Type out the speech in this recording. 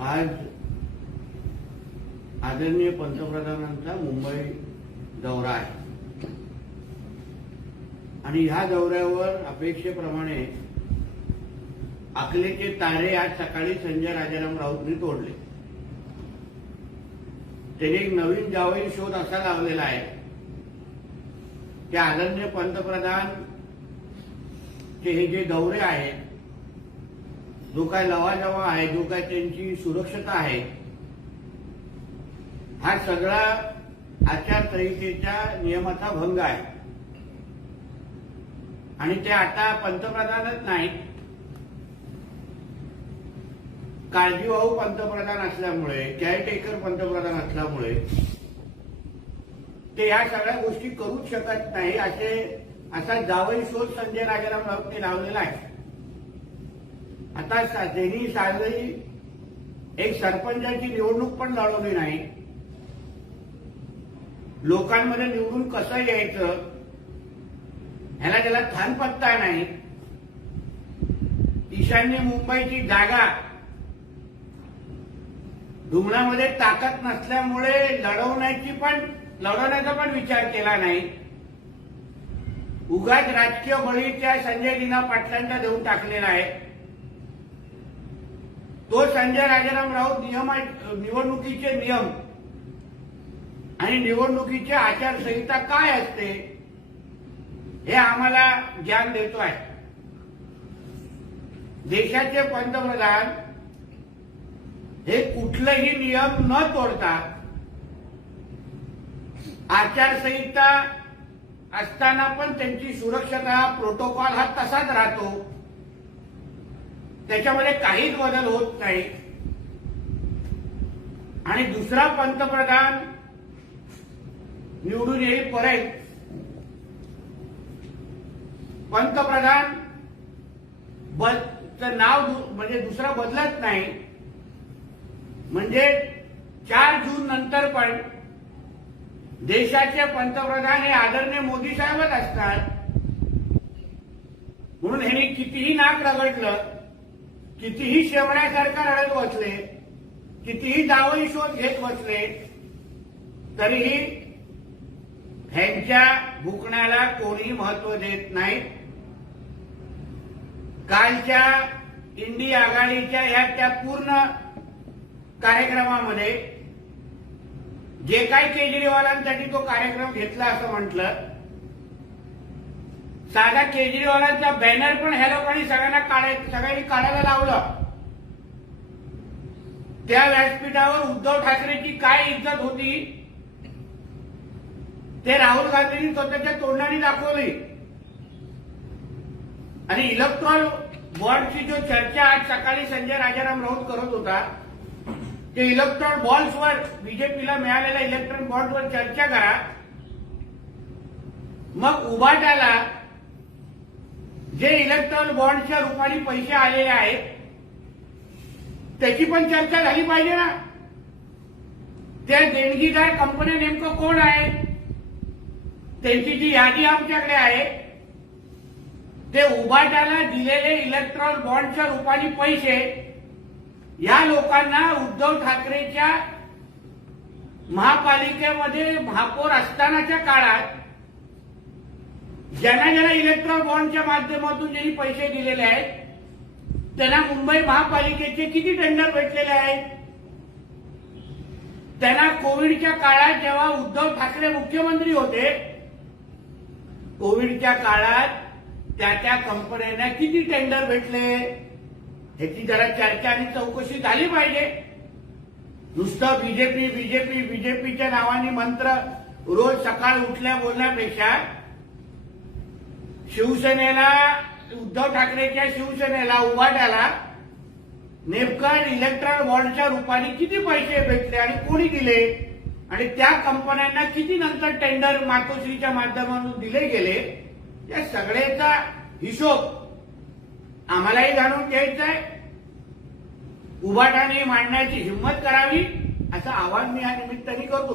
आज आदरणीय पंतप्रधानांचा मुंबई दौरा आहे. आणि ह्या दौऱ्यावर अपेक्षेप्रमाणे अकलेचे तारे आज सकाळी संजय राजाराम राऊतनी तोडले. त्याने एक नवीन जावई शोध असा लावलेला आहे की आदरणीय पंतप्रधान चे हे जे दौरे आहेत जो काय लवाजवा आहे जो काय त्यांची सुरक्षता आहे हा सगळा आचारसंहितेच्या नियमाचा भंग आहे. आणि ते आता पंतप्रधानच नाही काळजीवाहू पंतप्रधान असल्यामुळे केअरटेकर पंतप्रधान असल्यामुळे ते या सगळ्या गोष्टी करूच शकत नाही असे असा जावई शोध संजय राजाराम राऊतने लावलेला आहे. आता सा- त्यांनी एक सरपंचाची निवडणूक पण लढवली नाही लोकांमध्ये निवडून कसं यायचं ह्याला त्याला थानपत्ता नाही. ईशान्य मुंबईची जागा रुग्णामध्ये ताकद नसल्यामुळे लढवण्याची पण लढवण्याचा पण विचार केला नाही. उगाच राजकीय बळी त्या संजय दिना पाटलांचा देऊन टाकलेला आहे. तो संजय राजाराम राऊत नियम निवडणुकीचे नियम. आणि निवडणुकीची आचारसंहिता काय असते हे आम्हाला ज्ञान देतो आहे. देशाचे पंतप्रधान हे कुठलेही नियम न तोडता आचारसंहिता असताना पण त्यांची सुरक्षता प्रोटोकॉल हा तसाच राहतो. त्याच्यामध्ये काहीच बदल होत नाही. आणि दुसरा पंतप्रधान निवडून येईपर्यंत पंतप्रधान बद नाव म्हणजे दुसरा बदलत नाही. म्हणजे चार जून नंतर पण देशाचे पंतप्रधान हे आदरणीय मोदी साहेबच असतात. म्हणून ह्यांनी कितीही नाक रगडलं कितीही शेवण्यासारखा रडत बसले कितीही दावई शोध घेत बसले तरीही ह्यांच्या भुकण्याला कोणी महत्त्व देत नाही. कालच्या इंडी आघाडीच्या ह्या त्या पूर्ण कार्यक्रमामध्ये जे काही केजरीवालांसाठी तो कार्यक्रम घेतला असं म्हटलं साधा केजरीवालांचा बॅनर पण ह्या लोकांनी सगळ्यांना काढाय सगळ्यांनी काढायला लावलं. त्या व्यासपीठावर उद्धव ठाकरेची काय इज्जत होती? ते राहुल गांधींनी स्वतःच्या तोंडाने दाखवली. आणि इलेक्ट्रॉल बॉन्डची जो चर्चा आज सकाळी संजय राजाराम राऊत करत होता ते इलेक्ट्रॉन बॉल्सवर बीजेपीला मिळालेल्या इलेक्ट्रॉन बॉन्डवर चर्चा करा. मग उभाट्याला जे इलेक्ट्रॉन बॉन्डच्या रूपाने पैसे आलेले आहेत त्याची पण चर्चा झाली पाहिजे ना. त्या देणगीदार कंपन्या नेमकं कोण आहे? त्यांची जी यादी आमच्याकडे आहे ते उभाट्याला दिलेले इलेक्ट्रॉन बॉन्डच्या रूपाने पैसे या लोकांना उद्धव ठाकरेच्या महापालिकेमध्ये महापौर असतानाच्या काळात ज्यांना ज्यांना इलेक्ट्रॉन बॉन्डच्या माध्यमातून ज्यांनी पैसे दिलेले आहेत त्यांना मुंबई महापालिकेचे किती टेंडर भेटलेले आहेत? त्यांना कोविडच्या काळात जेव्हा उद्धव ठाकरे मुख्यमंत्री होते कोविडच्या काळात त्या त्या कंपन्यांना किती टेंडर भेटले? ह्याची जरा चर्चा आणि चौकशी झाली पाहिजे. नुसतं बीजेपी बीजेपी बीजेपीच्या नावाने मंत्र रोज सकाळ उठल्या बोलण्यापेक्षा शिवसेनेला उद्धव ठाकरेच्या शिवसेनेला उभाट्याला नेमकं इलेक्ट्रॉन बॉन्डच्या रुपाने किती पैसे भेटले आणि कोणी दिले? आणि त्या कंपन्यांना किती नंतर टेंडर मातोश्रीच्या माध्यमातून दिले गेले? या सगळ्याचा हिशोब आम्हालाही जाणून घ्यायचा आहे. उभाटाने मांडण्याची हिंमत करावी असं आवाहन मी या निमित्ताने करतो.